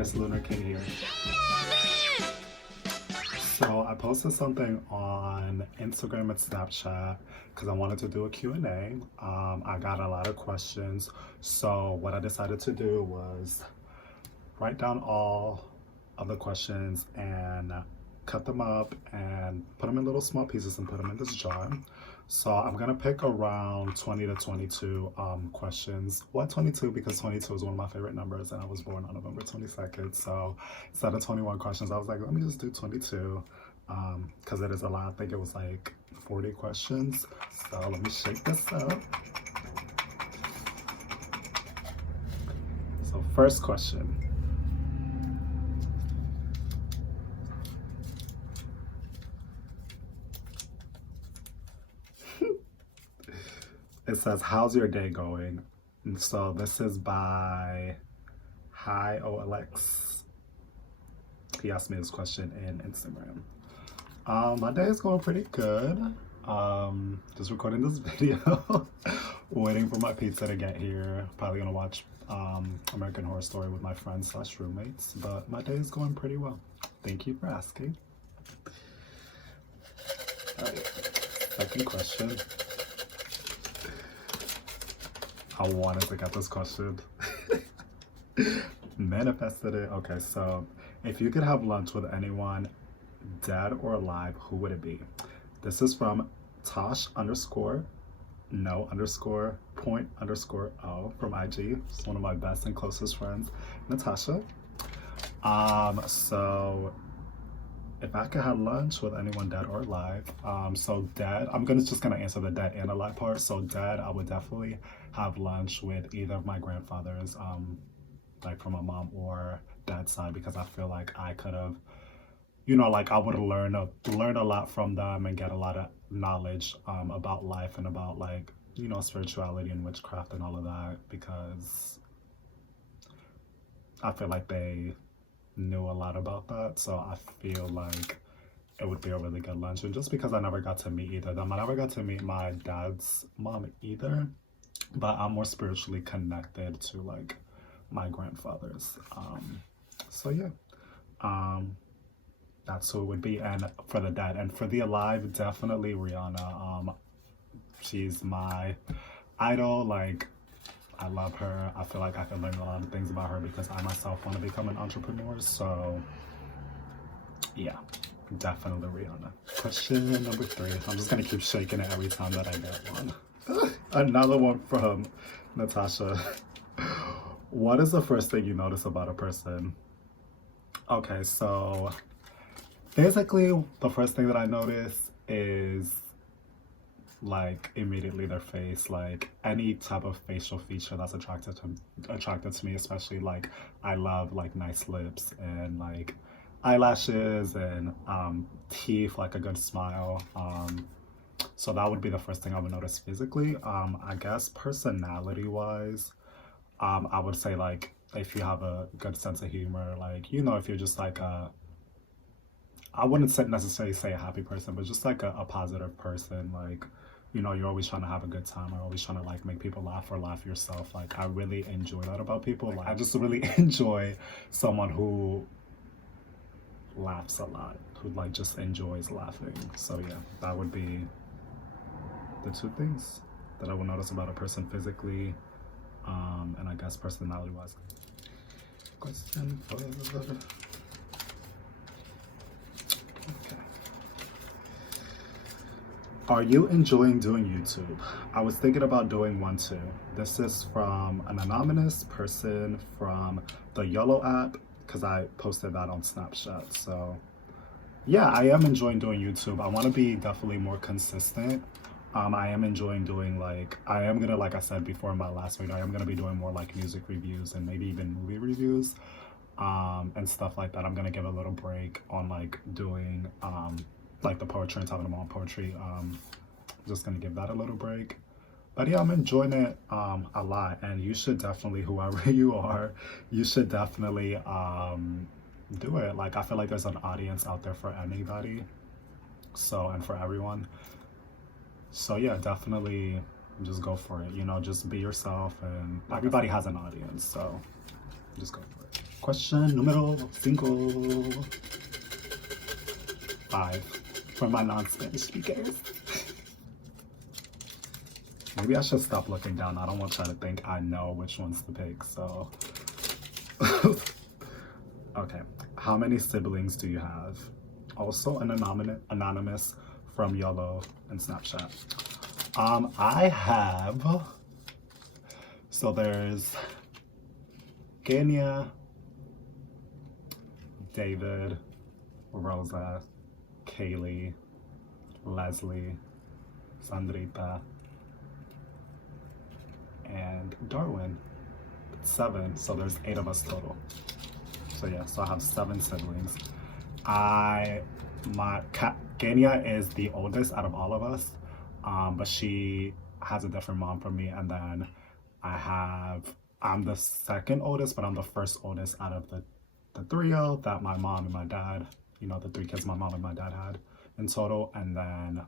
Andrés LunarKing here. So I posted something on Instagram and Snapchat because I wanted to do a Q&A. I got a lot of questions. So what I decided to do was write down all of the questions and cut them up and put them in little small pieces and put them in this jar. So I'm gonna pick around 20 to 22 questions. Why 22? Because 22 is one of my favorite numbers and I was born on November 22nd. So instead of 21 questions, I was like, let me just do 22 because it is a lot. I think it was like 40 questions. So let me shake this up. So first question. It says, how's your day going? And so this is by Hi OLX. He asked me this question in Instagram. My day is going pretty good. Just recording this video, waiting for my pizza to get here. Probably gonna watch American Horror Story with my friends / roommates, but my day is going pretty well. Thank you for asking. All right, second question. I wanted to get this question. Manifested it. Okay, so if you could have lunch with anyone, dead or alive, who would it be? This is from Tosh_no_point_o from IG. It's one of my best and closest friends, Natasha. So if I could have lunch with anyone dead or alive, so dead, just gonna answer the dead and alive part. So dead, I would definitely have lunch with either of my grandfathers, like from my mom or dad's side, because I feel like I could have, like I would have learned a lot from them and get a lot of knowledge about life and about like, spirituality and witchcraft and all of that, because I feel like they knew a lot about that. So I feel like it would be a really good lunch. And just because I never got to meet either of them, I never got to meet my dad's mom either, but I'm more spiritually connected to like my grandfathers. So yeah, that's who it would be. And for the dead, and for the alive, definitely Rihanna. She's my idol. Like, I love her. I feel like I can learn a lot of things about her because I myself want to become an entrepreneur. So yeah, definitely Rihanna. Question number 3. I'm just gonna keep shaking it every time that I get one. Another one from Natasha. What is the first thing you notice about a person? Okay, so basically the first thing that I notice is like immediately their face, like any type of facial feature that's attracted to me, especially like I love like nice lips and like eyelashes and teeth, like a good smile. So that would be the first thing I would notice physically. I guess personality wise, I would say like if you have a good sense of humor, like if you're just like I wouldn't necessarily say a happy person, but just like a positive person, like you're always trying to have a good time, or always trying to like make people laugh or laugh yourself. Like I really enjoy that about people. Like I just really enjoy someone who laughs a lot, who like just enjoys laughing. So yeah, that would be the 2 things that I would notice about a person physically, and I guess personality wise. Question 4. Okay. Are you enjoying doing YouTube? I was thinking about doing one too. This is from an anonymous person from the YOLO app, because I posted that on Snapchat. So yeah, I am enjoying doing YouTube. I want to be definitely more consistent. I am enjoying doing I am gonna, like I said before in my last video, I am gonna be doing more like music reviews and maybe even movie reviews and stuff like that. I'm gonna give a little break on like doing like the poetry and talking about poetry. Just gonna give that a little break. But yeah, I'm enjoying it a lot, and you should definitely, whoever you are, you should definitely do it. Like I feel like there's an audience out there for anybody, so, and for everyone. So yeah, definitely just go for it. Just be yourself, and everybody has an audience, so just go for it. Question numero 5 for my non-Spanish speakers. Maybe I should stop looking down. I don't want y'all to think I know which ones to pick, so. Okay, how many siblings do you have? Also an anonymous from YOLO and Snapchat. I have, so there's Kenya, David, Rosa, Kaylee, Leslie, Sandrita, and Darwin. 7, so there's 8 of us total. So yeah, so I have 7 siblings. Kenya is the oldest out of all of us, but she has a different mom from me, and then I'm the second oldest, but I'm the first oldest out of the trio that my mom and my dad, you know, the 3 kids my mom and my dad had in total, and then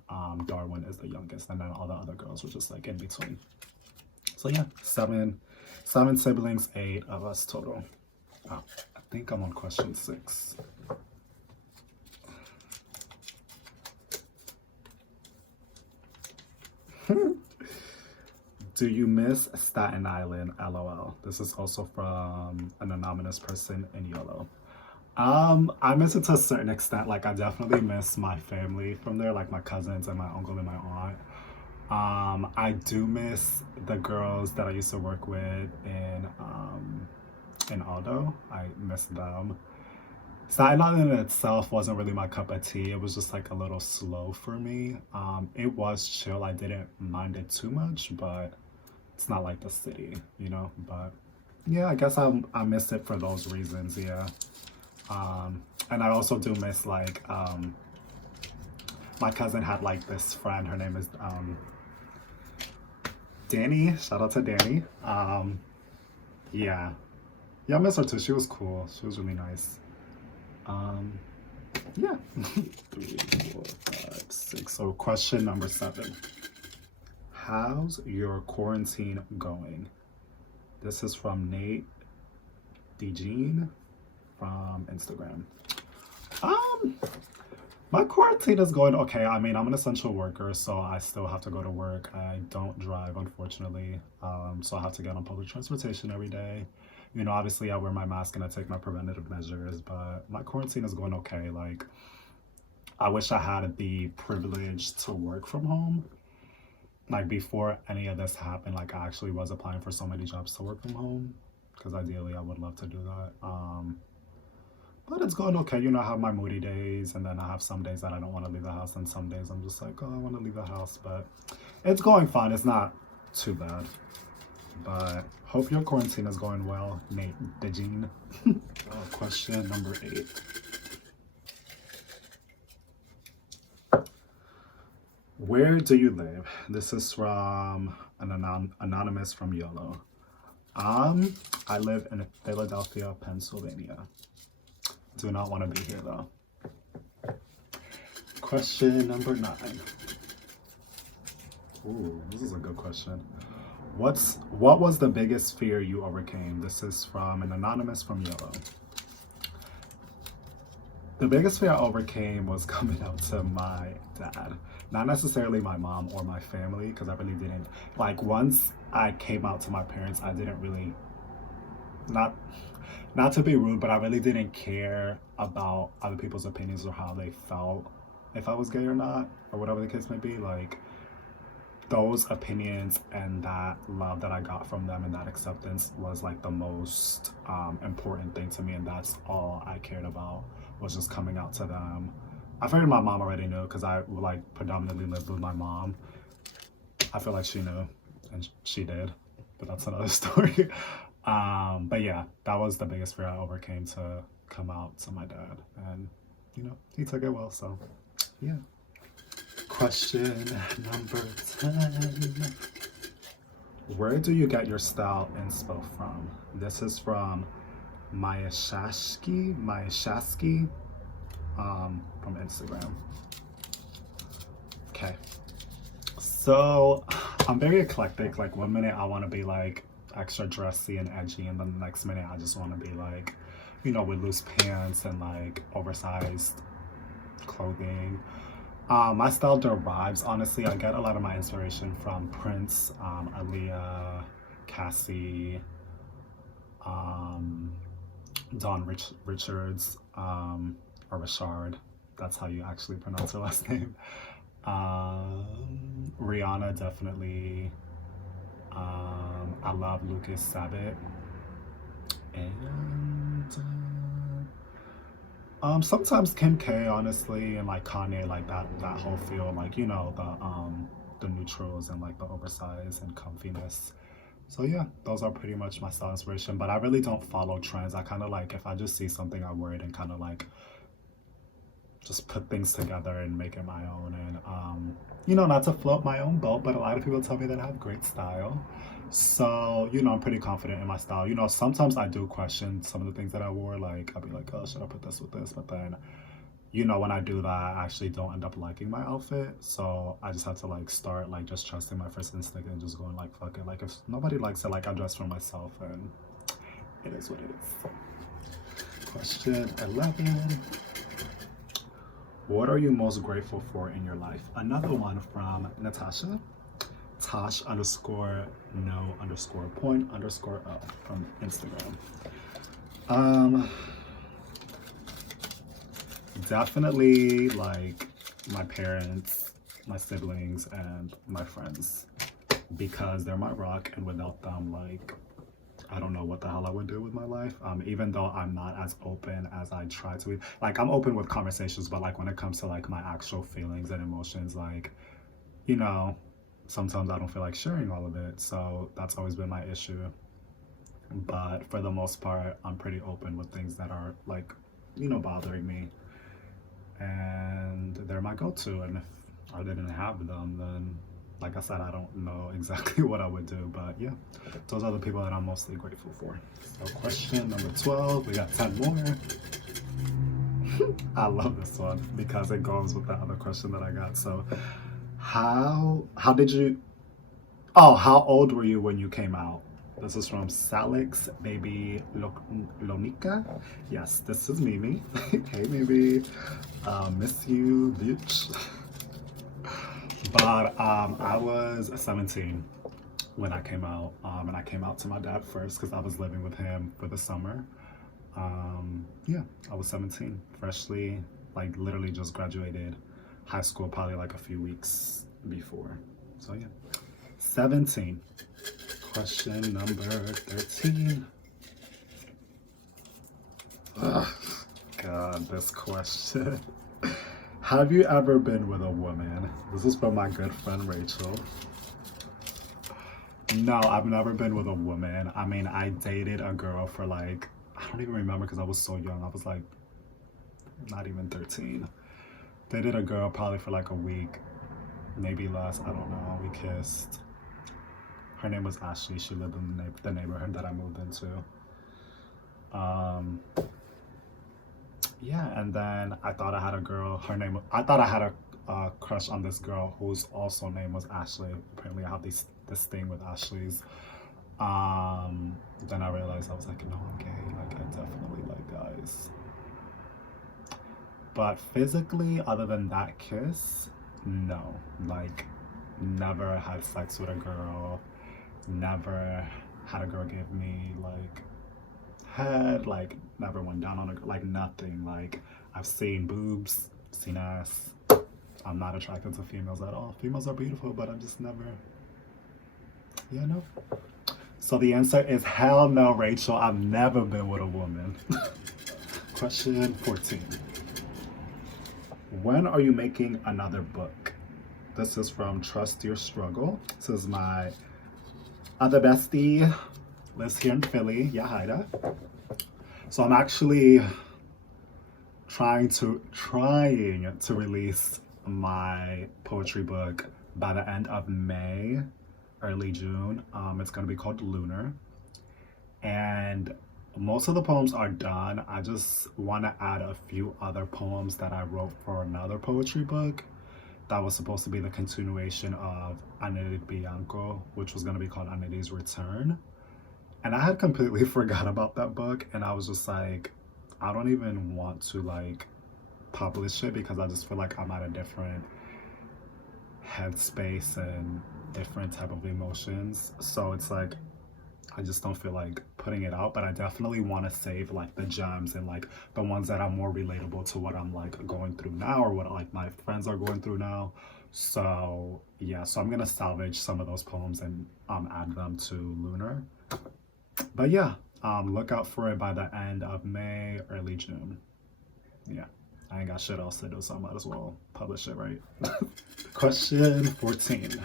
Darwin is the youngest, and then all the other girls were just like in between. So yeah, 7 siblings, 8 of us total. I think I'm on question 6. Do you miss Staten Island? LOL. This is also from an anonymous person in YOLO. I miss it to a certain extent. Like, I definitely miss my family from there, like my cousins and my uncle and my aunt. I do miss the girls that I used to work with in Aldo. I miss them. Staten Island in itself wasn't really my cup of tea. It was just like a little slow for me. It was chill. I didn't mind it too much, but it's not like the city, you know? But yeah, I guess I miss it for those reasons, yeah. And I also do miss like, my cousin had like this friend, her name is Danny. Shout out to Danny. Yeah, I miss her too. She was cool. She was really nice. Yeah. 3, 4, 5, 6. So question number 7. How's your quarantine going? This is from Nate DeJean from Instagram. My quarantine is going okay. I mean, I'm an essential worker, so I still have to go to work. I don't drive, unfortunately, so I have to get on public transportation every day. You know, obviously I wear my mask and I take my preventative measures, but my quarantine is going okay. Like, I wish I had the privilege to work from home. Like, before any of this happened, like, I actually was applying for so many jobs to work from home, because ideally I would love to do that. But it's going okay. You know, I have my moody days, and then I have some days that I don't want to leave the house, and some days I'm just like, oh, I want to leave the house. But it's going fine. It's not too bad. But hope your quarantine is going well, Nate DeJean. Question number 8. Where do you live? This is from an anonymous from YOLO. I live in Philadelphia, Pennsylvania. Do not want to be here though. Question number 9. Ooh, this is a good question. What was the biggest fear you overcame? This is from an anonymous from YOLO. The biggest fear I overcame was coming out to my dad. Not necessarily my mom or my family, because I really didn't. Like, once I came out to my parents, I didn't really, not to be rude, but I really didn't care about other people's opinions or how they felt, if I was gay or not, or whatever the case may be. Like, those opinions and that love that I got from them and that acceptance was like the most important thing to me, and that's all I cared about, was just coming out to them. I figured my mom already knew, because I like predominantly lived with my mom. I feel like she knew, and she did, but that's another story. But yeah, that was the biggest fear I overcame, to come out to my dad, and you know, he took it well, so yeah. Question number 10. Where do you get your style inspo from? This is from Maya Shasky from Instagram. Okay, so I'm very eclectic. Like, one minute I want to be like extra dressy and edgy, and then the next minute I just want to be like with loose pants and like oversized clothing. My style derives, honestly, I get a lot of my inspiration from Prince, Aaliyah, Cassie, um, Richards, or Richard. That's how you actually pronounce her last name. Rihanna, definitely. I love Lucas Sabbath. And sometimes Kim K, honestly, and like Kanye, like that whole feel, like the neutrals and like the oversized and comfiness. So yeah, those are pretty much my style inspiration. But I really don't follow trends. I kind of like, if I just see something, I wear it and kind of like just put things together and make it my own. And not to float my own boat, but a lot of people tell me that I have great style. So, I'm pretty confident in my style. Sometimes I do question some of the things that I wore. Like, I'll be like, oh, should I put this with this? But then, when I do that, I actually don't end up liking my outfit. So I just have to like start like just trusting my first instinct and just going like, fuck it. Like, if nobody likes it, like, I dress for myself, and it is what it is. Question 11. What are you most grateful for in your life? Another one from Natasha. Tosh _no _point _ up from Instagram. Definitely like my parents, my siblings, and my friends, because they're my rock, and without them, like, I don't know what the hell I would do with my life. Even though I'm not as open as I try to be. Like, I'm open with conversations, but like when it comes to like my actual feelings and emotions, like, sometimes I don't feel like sharing all of it. So that's always been my issue. But for the most part, I'm pretty open with things that are like, bothering me. And they're my go-to. And if I didn't have them, then like I said, I don't know exactly what I would do, but yeah, those are the people that I'm mostly grateful for. So question number 12, we got 10 more. I love this one because it goes with the other question that I got. So how old were you when you came out? This is from Salix Baby Lonika. Yes, this is Mimi. Hey Mimi, miss you, bitch. But I was 17 when I came out, and I came out to my dad first because I was living with him for the summer. Yeah, I was 17, freshly, like literally just graduated high school, probably like a few weeks before. So yeah, 17. Question number 13. Ugh, God, this question. Have you ever been with a woman? This is from my good friend Rachel. No, I've never been with a woman. I mean, I dated a girl for like, I don't even remember because I was so young. I was like, not even 13. Dated a girl probably for like a week, maybe less. I don't know. We kissed. Her name was Ashley. She lived in the neighborhood that I moved into. Yeah, and then I thought I had a girl. I thought I had a crush on this girl whose also name was Ashley. Apparently, I have this thing with Ashleys. Then I realized I was like, no, I'm gay. Like, I definitely like guys. But physically, other than that kiss, no. Like, never had sex with a girl. Never had a girl give me like head, like never went down on a, like nothing. Like, I've seen boobs, seen ass. I'm not attracted to females at all. Females are beautiful, but I'm just never, no. So the answer is hell no, Rachel. I've never been with a woman. Question 14. When are you making another book? This is from Trust Your Struggle. This is my other bestie, lives here in Philly. Yeah, Haida. So I'm actually trying to release my poetry book by the end of May, early June. It's gonna be called Lunar. And most of the poems are done. I just wanna add a few other poems that I wrote for another poetry book that was supposed to be the continuation of Anedid Bianco, which was gonna be called Anedid's Return. And I had completely forgot about that book, and I was just like, I don't even want to like publish it because I just feel like I'm at a different headspace and different type of emotions. So it's like I just don't feel like putting it out, but I definitely want to save like the gems and like the ones that are more relatable to what I'm like going through now or what like my friends are going through now. So yeah, so I'm gonna salvage some of those poems and add them to Lunar. But yeah, look out for it by the end of May, early June. Yeah, I ain't got shit else to do, so I might as well publish it, right? Question 14.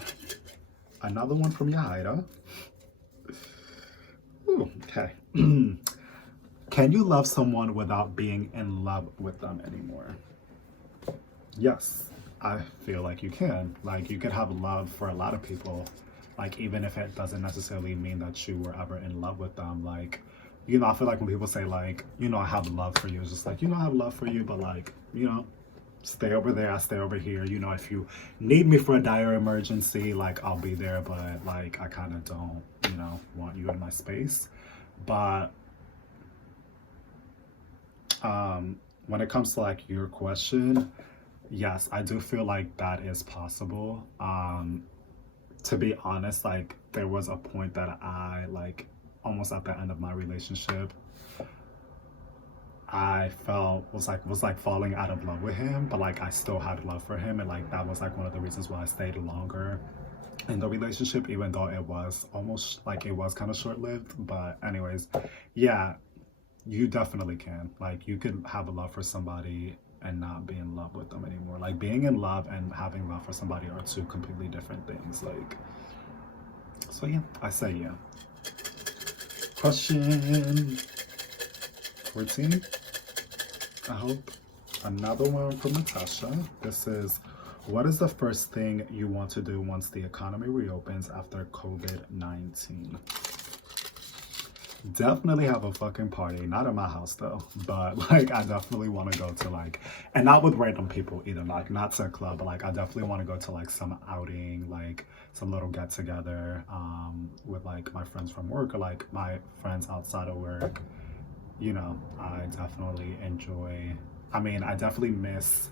Another one from Yahaira. Ooh, okay. Can you love someone without being in love with them anymore? Yes, I feel like you can. Like, you could have love for a lot of people. Like, even if it doesn't necessarily mean that you were ever in love with them. Like, you know, I feel like when people say, like, you know, I have love for you, it's just like, you know, I have love for you, but like, you know, stay over there, I stay over here. You know, if you need me for a dire emergency, like, I'll be there, but like, I kind of don't, you know, want you in my space. But when it comes to like your question, yes, I do feel like that is possible. To be honest, like there was a point that I like almost at the end of my relationship, I felt was like falling out of love with him, but like I still had love for him, and like that was like one of the reasons why I stayed longer in the relationship, even though it was almost like it was kind of short-lived. But anyways, yeah, you definitely can. Like you could have a love for somebody and not be in love with them anymore. Like being in love and having love for somebody are two completely different things. Like, so yeah, I say yeah. Question 14. I hope. Another one from Natasha. This is, what is the first thing you want to do once the economy reopens after COVID-19? Definitely have a fucking party. Not at my house though, but like I definitely want to go to like, and not with random people either, like not to a club, but like I definitely want to go to like some outing, like some little get together with like my friends from work or like my friends outside of work. You know, I definitely enjoy, I mean, I definitely miss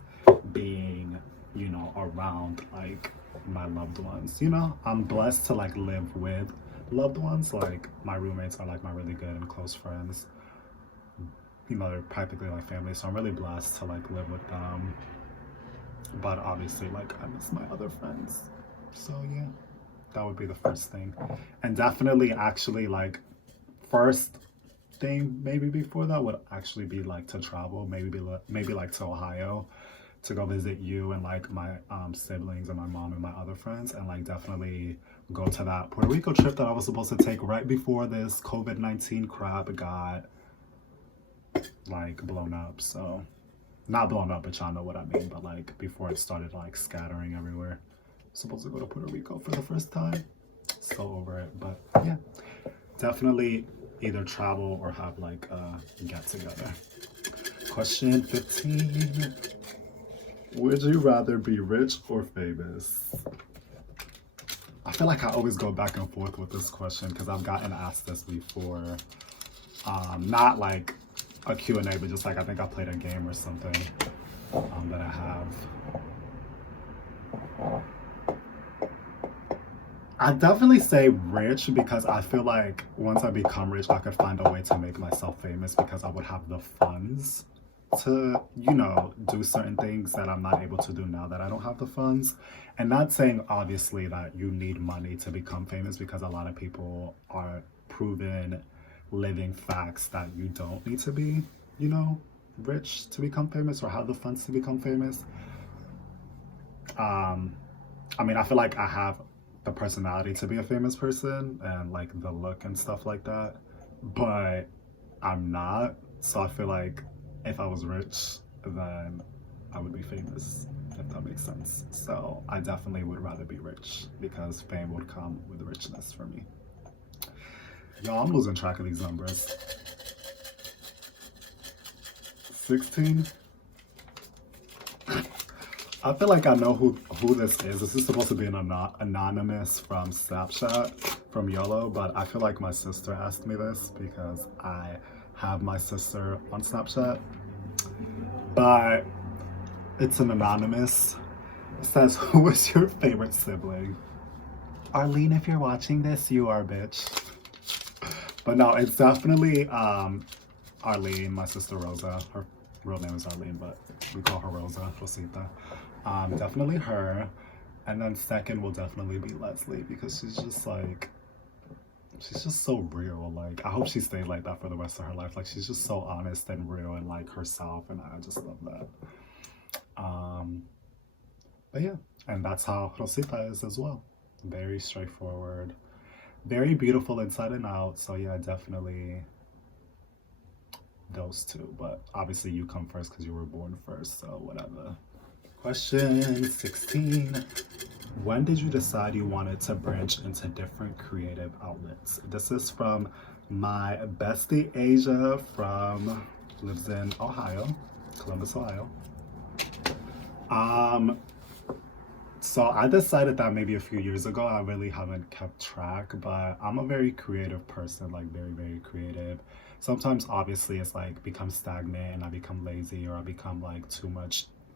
being, you know, around like my loved ones. You know, I'm blessed to like live with loved ones. Like my roommates are like my really good and close friends. You know, they're practically like family, so I'm really blessed to like live with them. But obviously, like I miss my other friends. So yeah, that would be the first thing. And definitely actually like first thing maybe before that would actually be like to travel, maybe like to Ohio to go visit you and like my siblings and my mom and my other friends, and like definitely go to that Puerto Rico trip that I was supposed to take right before this COVID-19 crap got like blown up. So not blown up, but y'all know what I mean, but like before it started like scattering everywhere. Supposed to go to Puerto Rico for the first time. Still over it, but yeah, definitely either travel or have like a get together. Question 15. Would you rather be rich or famous? I feel like I always go back and forth with this question because I've gotten asked this before. Not like a Q&A, but just like I think I played a game or something that I have. I definitely say rich because I feel like once I become rich, I could find a way to make myself famous because I would have the funds to, you know, do certain things that I'm not able to do now that I don't have the funds. And not saying obviously that you need money to become famous, because a lot of people are proven living facts that you don't need to be, you know, rich to become famous or have the funds to become famous. I mean, I feel like I have the personality to be a famous person and like the look and stuff like that, but I'm not. So I feel like if I was rich, then I would be famous, if that makes sense. So I definitely would rather be rich because fame would come with richness for me. Y'all, I'm losing track of these numbers. 16. I feel like I know who this is. This is supposed to be an anonymous from Snapchat, from YOLO, but I feel like my sister asked me this because I have my sister on Snapchat, but it's an anonymous. It says, who is your favorite sibling? Arlene, if you're watching this, you are, bitch. But no, it's definitely Arlene, my sister Rosa. Her real name is Arlene, but we call her Rosa, Rosita. Definitely her. And then second will definitely be Leslie, because she's just so real. Like, I hope she stayed like that for the rest of her life. Like, she's just so honest and real and like herself, and I just love that. But yeah, and that's how Rosita is as well. Very straightforward, very beautiful inside and out. So yeah, definitely those two. But obviously you come first because you were born first, so whatever. Question 16. When did you decide you wanted to branch into different creative outlets? This is from my bestie Asia lives in Ohio, Columbus, Ohio. So I decided that maybe a few years ago. I really haven't kept track, but I'm a very creative person, like very, very creative. Sometimes obviously it's like become stagnant and I become lazy, or I become like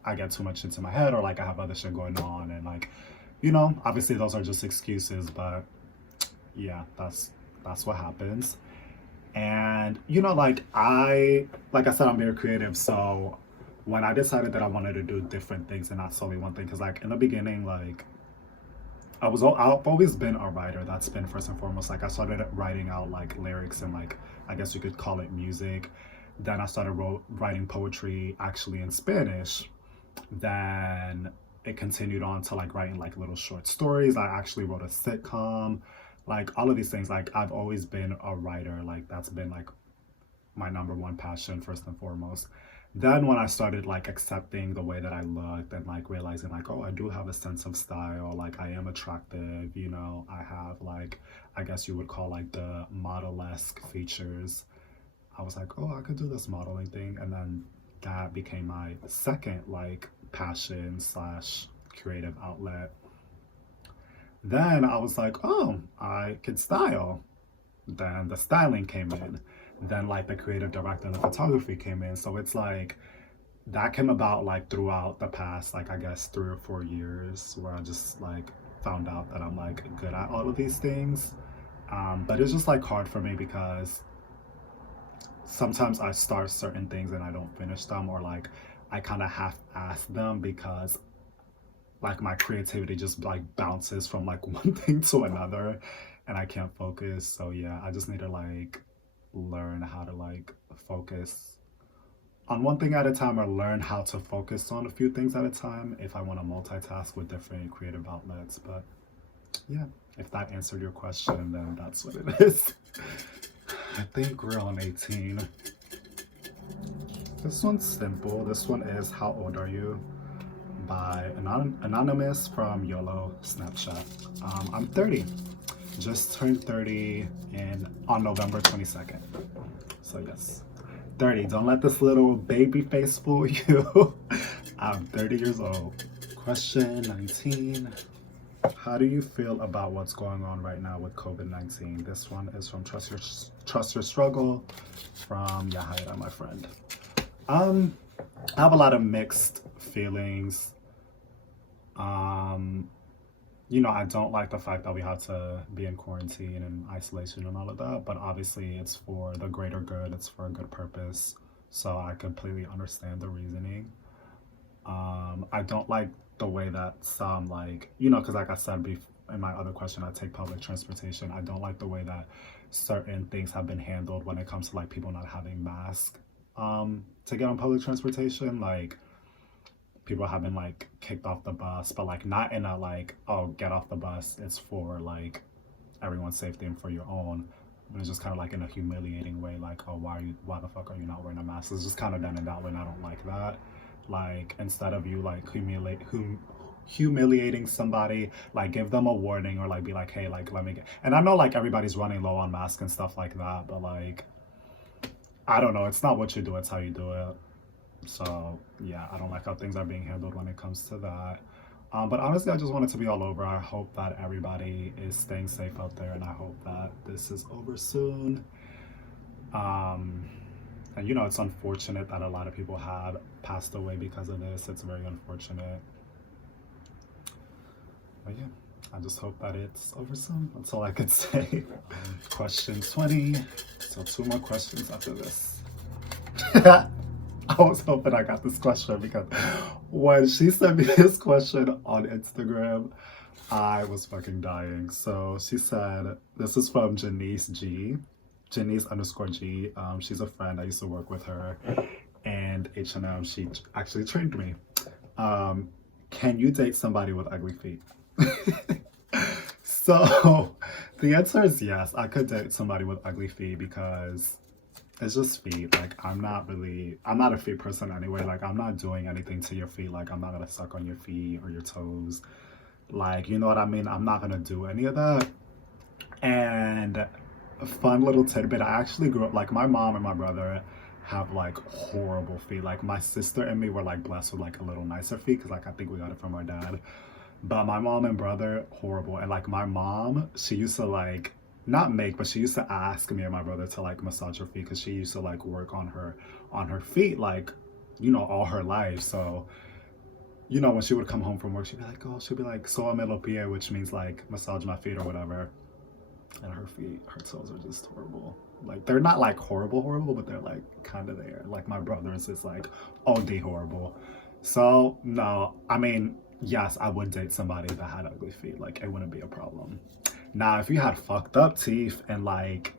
I get too much into my head, or like I have other shit going on, and like, obviously those are just excuses, but yeah, that's what happens. And like I said, I'm very creative, so when I decided that I wanted to do different things and not solely one thing, because like in the beginning, like I've always been a writer. That's been first and foremost. Like I started writing out like lyrics and like I guess you could call it music. Then I started writing poetry actually in Spanish. Then it continued on to like writing like little short stories. I actually wrote a sitcom, like all of these things. Like I've always been a writer. Like that's been like my number one passion first and foremost. Then when I started like accepting the way that I looked and like realizing like, oh, I do have a sense of style, like I am attractive, I have like, I guess you would call like the model-esque features. I was like, oh, I could do this modeling thing. And then that became my second like passion slash creative outlet. Then I was like, oh, I could style. Then the styling came in. Then like the creative director and the photography came in. So it's like that came about like throughout the past, like I guess 3 or 4 years, where I just like found out that I'm like good at all of these things. But it's just like hard for me because sometimes I start certain things and I don't finish them, or like I kind of half-ass them because like my creativity just like bounces from like one thing to another and I can't focus. So yeah, I just need to like learn how to like focus on one thing at a time, or learn how to focus on a few things at a time if I want to multitask with different creative outlets. But yeah, if that answered your question, then that's what it is. I think we're on 18. This one's simple. This one is How Old Are You? By Anonymous from YOLO Snapchat. I'm 30. Just turned 30 on November 22nd. So yes, 30. Don't let this little baby face fool you. I'm 30 years old. Question 19. How do you feel about what's going on right now with COVID-19? This one is from Trust Your Struggle from Yahaya, my friend. I have a lot of mixed feelings. I don't like the fact that we had to be in quarantine and isolation and all of that, but obviously it's for the greater good, it's for a good purpose. So I completely understand the reasoning. I don't like the way that some like, because like I said in my other question, I take public transportation. I don't like the way that certain things have been handled when it comes to like people not having masks to get on public transportation. Like people have been like kicked off the bus, but like not in a like, oh, get off the bus, it's for like everyone's safety and for your own. But it's just kind of like in a humiliating way, like, oh, why the fuck are you not wearing a mask? It's just kind of done in that way, and I don't like that. Like instead of you like humiliating somebody, like give them a warning, or like be like, hey, like let me get, and I know like everybody's running low on masks and stuff like that, but like I don't know, it's not what you do, it's how you do it. So yeah, I don't like how things are being handled when it comes to that. But honestly, I just want it to be all over. I hope that everybody is staying safe out there, and I hope that this is over soon. And you know, it's unfortunate that a lot of people have passed away because of this. It's very unfortunate. But yeah, I just hope that it's over soon. That's all I could say. Question 20. So 2 more questions after this. I was hoping I got this question because when she sent me this question on Instagram, I was fucking dying. So she said, this is from Janice G. Janice underscore G. She's a friend. I used to work with her. And H&M, she actually trained me. Can you date somebody with ugly feet? So the answer is yes. I could date somebody with ugly feet because it's just feet. Like, I'm not a feet person anyway. Like, I'm not doing anything to your feet. Like, I'm not gonna suck on your feet or your toes. Like, you know what I mean? I'm not gonna do any of that. And a fun little tidbit, I actually grew up, like, my mom and my brother have like horrible feet. Like, my sister and me were like blessed with like a little nicer feet because like I think we got it from our dad. But my mom and brother, horrible. And like my mom, she used to like not make, but she used to ask me and my brother to like massage her feet because she used to like work on her feet, like, you know, all her life. So, you know, when she would come home from work, she'd be like, so I'm pie, which means like massage my feet or whatever. And her feet, her toes are just horrible. Like, they're not like horrible, but they're like kind of there. Like, my brother's is like OD horrible. So no, I mean, yes, I would date somebody that had ugly feet. Like, it wouldn't be a problem. Now, if you had fucked up teeth and like,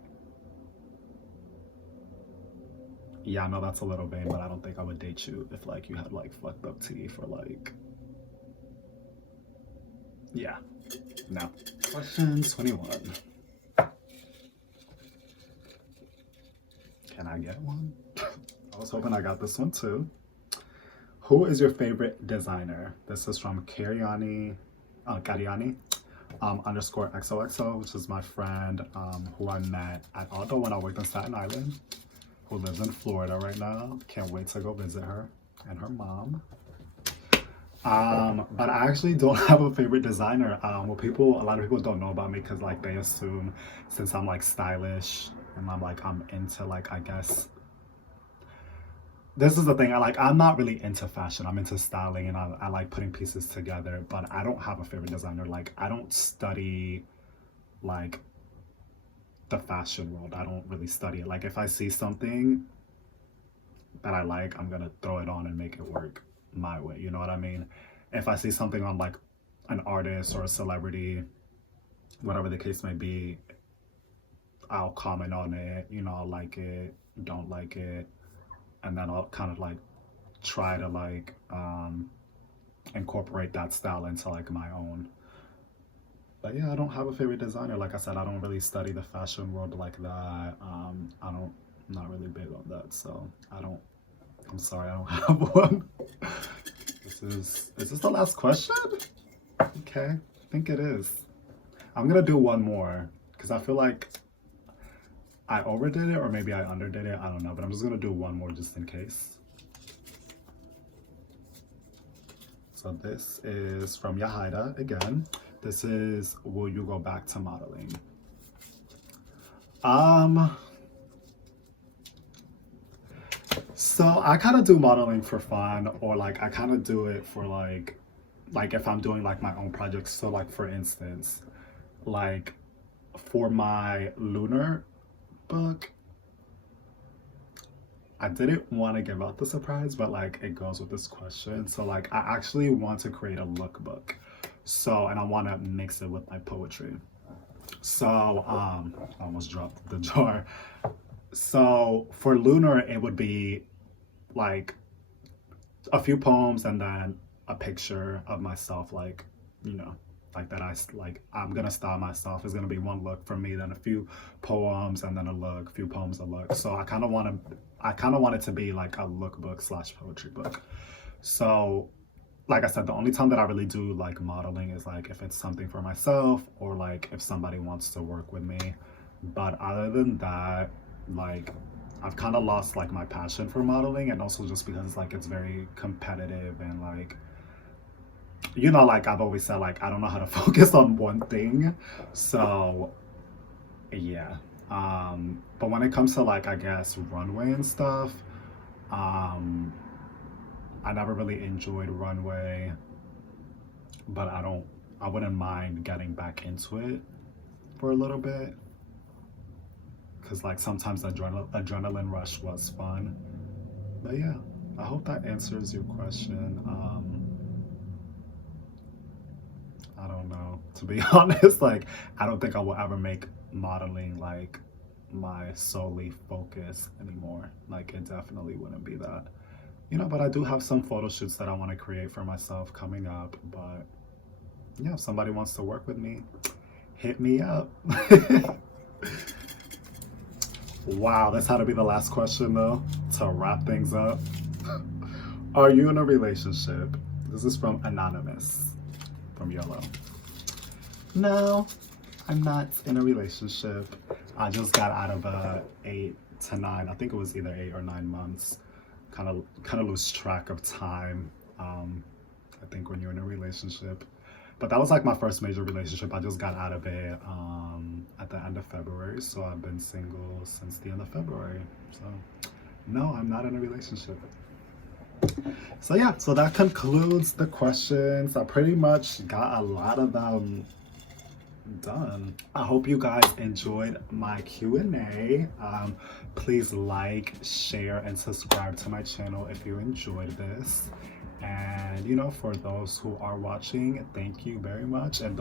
yeah, I know that's a little vain, but I don't think I would date you if like you had like fucked up teeth or like, yeah, no. Question 21. Can I get one? I was hoping I got this one too. Who is your favorite designer? This is from Cariani underscore XOXO, which is my friend who I met at Aldo when I worked in Staten Island, who lives in Florida right now. Can't wait to go visit her and her mom. But I actually don't have a favorite designer. A lot of people don't know about me because like they assume since I'm like stylish and I'm into like, I guess, this is the thing, I'm not really into fashion. I'm into styling and I like putting pieces together, but I don't have a favorite designer. Like, I don't study like the fashion world. I don't really study it. Like, if I see something that I like, I'm gonna throw it on and make it work my way, you know what I mean? If I see something on like an artist or a celebrity, whatever the case may be, I'll comment on it, you know, I'll like it, don't like it, and then I'll kind of like try to like incorporate that style into like my own. But yeah, I don't have a favorite designer. Like I said, I don't really study the fashion world like that. I'm not really big on that, so I'm sorry, I don't have one. Is this the last question? Okay, I think it is. I'm gonna do one more because I feel like I overdid it or maybe I underdid it. I don't know, but I'm just gonna do one more just in case. So this is from Yahaida again. This is, will you go back to modeling? So I kind of do modeling for fun, or like I kind of do it for like if I'm doing like my own projects. So like for instance, like for my Lunar book, I didn't want to give out the surprise, but like it goes with this question. So like I actually want to create a lookbook. So, and I want to mix it with my poetry. So I almost dropped the jar. So for Lunar, it would be like a few poems and then a picture of myself, like, you know, like that I'm gonna style myself. It's gonna be one look for me, then a few poems and then a look, a few poems, a look. So I kind of want it to be like a lookbook / poetry book. So like I said, the only time that I really do like modeling is like if it's something for myself or like if somebody wants to work with me. But other than that, like I've kind of lost like my passion for modeling, and also just because like it's very competitive and like, you know, like I've always said, like I don't know how to focus on one thing. So yeah, But when it comes to like, I guess, runway and stuff, um, I never really enjoyed runway, but I wouldn't mind getting back into it for a little bit. Cause like sometimes the adrenaline rush was fun. But yeah, I hope that answers your question. I don't know. To be honest, like I don't think I will ever make modeling like my solely focus anymore. Like it definitely wouldn't be that. You know, but I do have some photo shoots that I want to create for myself coming up. But yeah, if somebody wants to work with me, hit me up. Wow, this had to be the last question though, to wrap things up. Are you in a relationship? This is from Anonymous, from Yellow. No, I'm not in a relationship. I just got out of a 8 to 9, I think it was either 8 or 9 months. Kind of lose track of time, I think, when you're in a relationship. But that was like my first major relationship. I just got out of it at the end of February. So I've been single since the end of February. So no, I'm not in a relationship. So yeah, so that concludes the questions. I pretty much got a lot of them done. I hope you guys enjoyed my Q&A. Please like, share, and subscribe to my channel if you enjoyed this. And you know, for those who are watching, thank you very much. And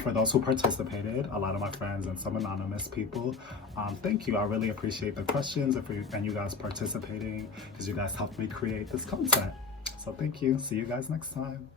for those who participated, a lot of my friends and some anonymous people, thank you. I really appreciate the questions and you guys participating, because you guys helped me create this content. So thank you. See you guys next time.